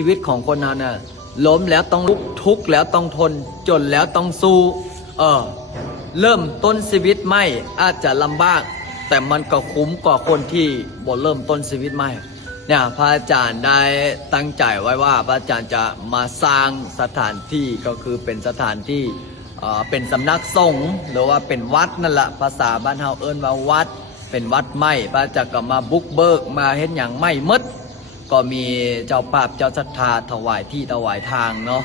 ชีวิตของคนนั้นน่ะล้มแล้วต้องลุกทุกข์แล้วต้องทนจนแล้วต้องสู้เริ่มต้นชีวิตใหม่อาจจะลำบากแต่มันก็คุ้มกว่าคนที่บ่เริ่มต้นชีวิตใหม่เนี่ยพระอาจารย์ได้ตั้งใจไว้ว่าพระอาจารย์จะมาสร้างสถานที่ก็คือเป็นสถานที่เป็นสำนักสงฆ์หรือว่าเป็นวัดนั่นแหละภาษาบ้านเฮาเอิ้นว่าวัดเป็นวัดใหม่พระอาจารย์ก็มาบุกเบิกมาเห็นอย่างไม่มดก็มีเจ้าภาพเจ้าศรัทธาถวายที่ถวายทางเนาะ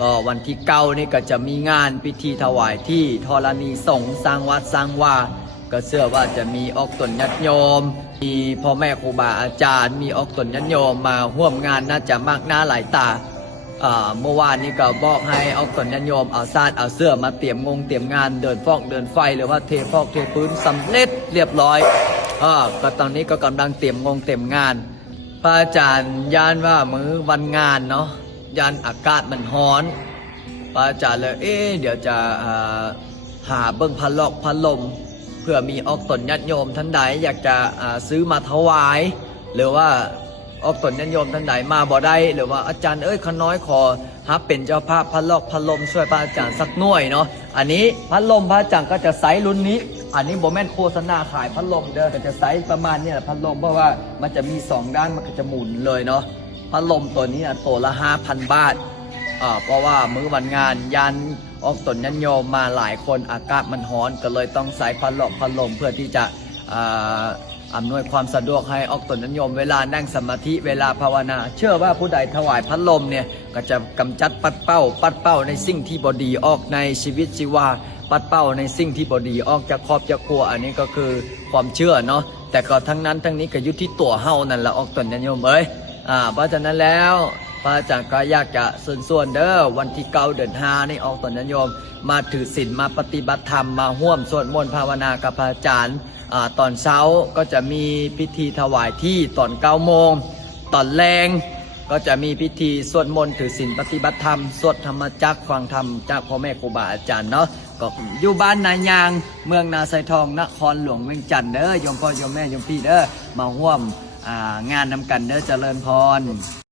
ก็วันที่9นี่ก็จะมีงานพิธีถวายที่ธรณีสงฆ์สร้างวัดสร้างว่าก็เชื่อว่าจะมีออกตนญาติโยมมีพ่อแม่ครูบาอาจารย์มีออกตนญาติโยมมาร่วมงานน่าจะมากหน้าหลายตาเมื่อวานนี้ก็บอกให้ออกตนญาติโยมเอาซาดเอาเสื้อมาเตรียมงานเดินฟอกเดินไฟหรือว่าเทฟอกเทพื้นสำเร็จเรียบร้อยก็ตอนนี้ก็กำลังเตรียมงานพระอาจารย์ย่านว่ามื้อวันงานเนาะย่านอากาศมันร้อนพระอาจารย์เลยเดี๋ยวจะหาเบิ้งพัดลมเพื่อมีออกตนญาติโยมท่านใดอยากจะซื้อมาถวายหรือว่าออกตนญาติโยมท่านใดมาบ่ได้หรือว่าอาจารย์ขน้อยขอฮับเป็นเจ้าภาพพัดลมช่วยพระอาจารย์สักหน่วยเนาะอันนี้พัดลมพระอาจารย์ก็จะไซส์รุ่นนี้อันนี้บ่แม่นโฆษณาขายพัดลมเด้อก็จะไซส์ประมาณนี้แหละพัดลมเพราะว่ามันจะมี2ด้านมันก็จะหมุนเลยเนาะพัดลมตัวนี้ตัวละ 5,000 บาทเพราะว่ามื้อวันงานยันออกตนญาติโยมมาหลายคนอากาศมันร้อนก็เลยต้องใส่พัดลมเพื่อที่จะอำนวยความสะดวกให้ออกตนญาติโยมเวลานั่งสมาธิเวลาภาวนาเชื่อว่าผู้ใดถวายพัดลมเนี่ยก็จะกำจัดปัดเป้าในสิ่งที่บดีออกในชีวิตชีวาปัดเป้าในสิ่งที่บดีออกจากครอบจากครัวอันนี้ก็คือความเชื่อเนาะแต่ก็ทั้งนั้นทั้งนี้ก็อยู่ที่ตัวเฮานั่นแหละออกตนญาติโยมเพราะฉะนั้นแล้วพระอาจารย์ก็อยากจะส่วนเด้อวันที่9 เดือน 5นี่ออกตนญาติโยมมาถือศีลมาปฏิบัติธรรมมาร่วมสวดมนต์ภาวนากับพระอาจารย์ตอนเช้าก็จะมีพิธีถวายที่ตอน9 โมงตอนแรงก็จะมีพิธีสวดมนต์ถือศีลปฏิบัติธรรมสวดธรรมจักรฟังธรรมจากพ่อแม่ครูบาอาจารย์เนาะก็อยู่บ้านนายางเมืองนาไซทองนครหลวงเวียงจันทร์เด้อโยมพ่อโยมแม่โยมพี่เด้อมาร่วมงานนำกันเด้อเจริญพร